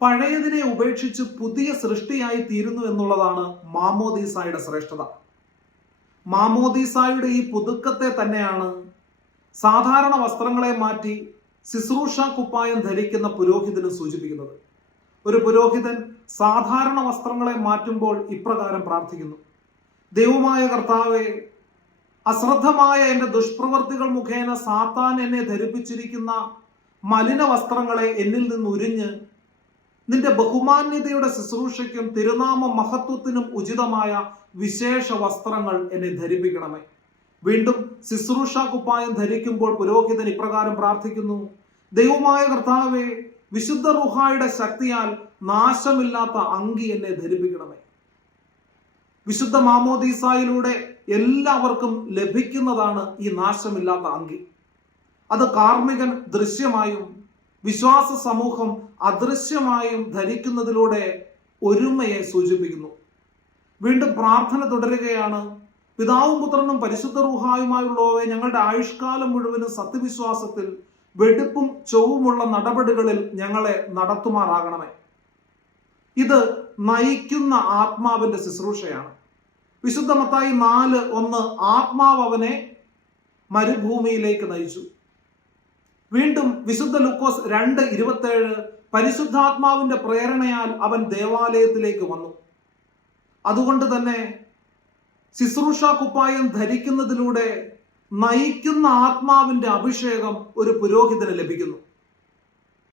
പഴയതിനെ ഉപേക്ഷിച്ച് പുതിയ സൃഷ്ടിയായി തീരുന്നു എന്നുള്ളതാണ് മാമോദീസായുടെ ശ്രേഷ്ഠത. മാമോദീസായുടെ ഈ പുതുക്കത്തെ തന്നെയാണ് സാധാരണ വസ്ത്രങ്ങളെ മാറ്റി ശുശ്രൂഷ കുപ്പായം ധരിക്കുന്ന പുരോഹിതന് സൂചിപ്പിക്കുന്നത്. ഒരു പുരോഹിതൻ സാധാരണ വസ്ത്രങ്ങളെ മാറ്റുമ്പോൾ ഇപ്രകാരം പ്രാർത്ഥിക്കുന്നു. ദൈവമായ കർത്താവെ അശ്രദ്ധമായ എന്റെ ദുഷ്പ്രവർത്തികൾ മുഖേന സാത്താൻ എന്നെ ധരിപ്പിച്ചിരിക്കുന്ന മലിന വസ്ത്രങ്ങളെ എന്നിൽ നിന്ന് ഉരിഞ്ഞ് നിന്റെ ബഹുമാന്യതയുടെ ശുശ്രൂഷയ്ക്കും തിരുനാമ മഹത്വത്തിനും ഉചിതമായ വിശേഷ വസ്ത്രങ്ങൾ എന്നെ ധരിപ്പിക്കണമേ. വീണ്ടും ശുശ്രൂഷ കുപ്പായം ധരിക്കുമ്പോൾ പുരോഹിതൻ ഇപ്രകാരം പ്രാർത്ഥിക്കുന്നു. ദൈവമായ കർത്താവെ വിശുദ്ധ റുഹായുടെ ശക്തിയാൽ നാശമില്ലാത്ത അങ്കി എന്നെ ധരിപ്പിക്കണമേ. വിശുദ്ധ മാമോദീസായിലൂടെ എല്ലാവർക്കും ലഭിക്കുന്നതാണ് ഈ നാശമില്ലാത്ത അങ്കി. അത് കാർമ്മികൻ ദൃശ്യമായും വിശ്വാസ സമൂഹം അദൃശ്യമായും ധരിക്കുന്നതിലൂടെ ഒരുമയെ സൂചിപ്പിക്കുന്നു. വീണ്ടും പ്രാർത്ഥന തുടരുകയാണ്. പിതാവും പുത്രനും പരിശുദ്ധ റൂഹായുമായുള്ളവയെ ഞങ്ങളുടെ ആയുഷ്കാലം മുഴുവനും സത്യവിശ്വാസത്തിൽ വെടിപ്പും ചൊവ്വുമുള്ള നടപടികളിൽ ഞങ്ങളെ നടത്തുമാറാകണമേ. ഇത് നയിക്കുന്ന ആത്മാവിന്റെ ശുശ്രൂഷയാണ്. വിശുദ്ധ മത്തായി നാല് ഒന്ന് ആത്മാവ് അവനെ മരുഭൂമിയിലേക്ക് നയിച്ചു. വീണ്ടും വിശുദ്ധ ലുക്കോസ് രണ്ട് ഇരുപത്തേഴ് പരിശുദ്ധാത്മാവിന്റെ പ്രേരണയാൽ അവൻ ദേവാലയത്തിലേക്ക് വന്നു. അതുകൊണ്ട് തന്നെ ശുശ്രൂഷ കുപ്പായം ധരിക്കുന്നതിലൂടെ നയിക്കുന്ന ആത്മാവിന്റെ അഭിഷേകം ഒരു പുരോഹിതന് ലഭിക്കുന്നു.